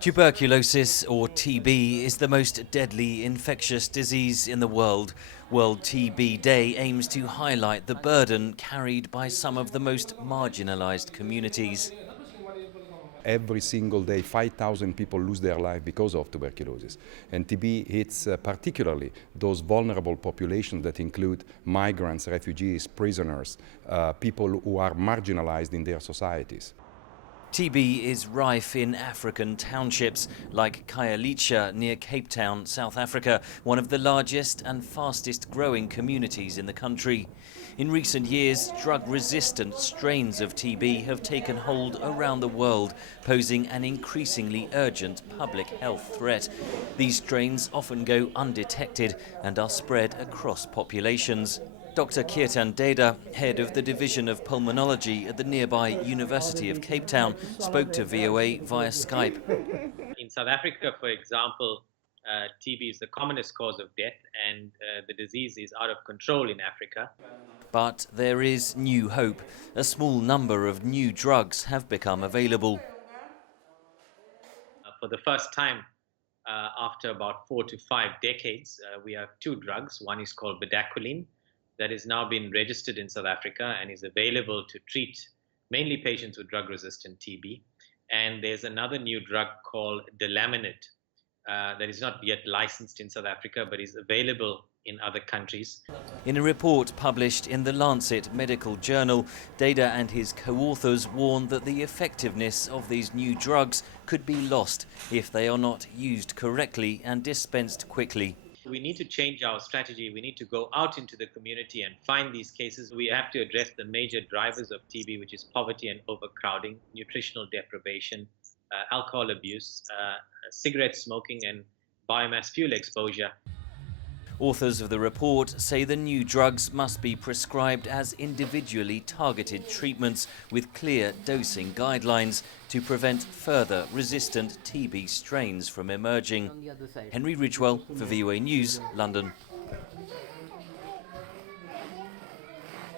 Tuberculosis, or TB, is the most deadly infectious disease in the world. World TB Day aims to highlight the burden carried by some of the most marginalized communities. Every single day, 5,000 people lose their life because of tuberculosis. And TB hits particularly those vulnerable populations that include migrants, refugees, prisoners, people who are marginalized in their societies. TB is rife in African townships like Khayelitsha near Cape Town, South Africa, one of the largest and fastest growing communities in the country. In recent years, drug-resistant strains of TB have taken hold around the world, posing an increasingly urgent public health threat. These strains often go undetected and are spread across populations. Dr. Kirtan Deda, head of the Division of Pulmonology at the nearby University of Cape Town, spoke to VOA via Skype. In South Africa, for example, TB is the commonest cause of death, and the disease is out of control in Africa. But there is new hope. A small number of new drugs have become available. For the first time, after about 4 to 5 decades, we have two drugs. One is called bedaquiline, that has now been registered in South Africa and is available to treat mainly patients with drug-resistant TB. And there's another new drug called delaminate that is not yet licensed in South Africa, but is available in other countries. In a report published in the Lancet Medical Journal, Deda and his co-authors warn that the effectiveness of these new drugs could be lost if they are not used correctly and dispensed quickly. We need to change our strategy. We need to go out into the community and find these cases. We have to address the major drivers of TB, which is poverty and overcrowding, nutritional deprivation, alcohol abuse, cigarette smoking, and biomass fuel exposure. Authors of the report say the new drugs must be prescribed as individually targeted treatments with clear dosing guidelines to prevent further resistant TB strains from emerging. Henry Ridgwell for VOA News, London.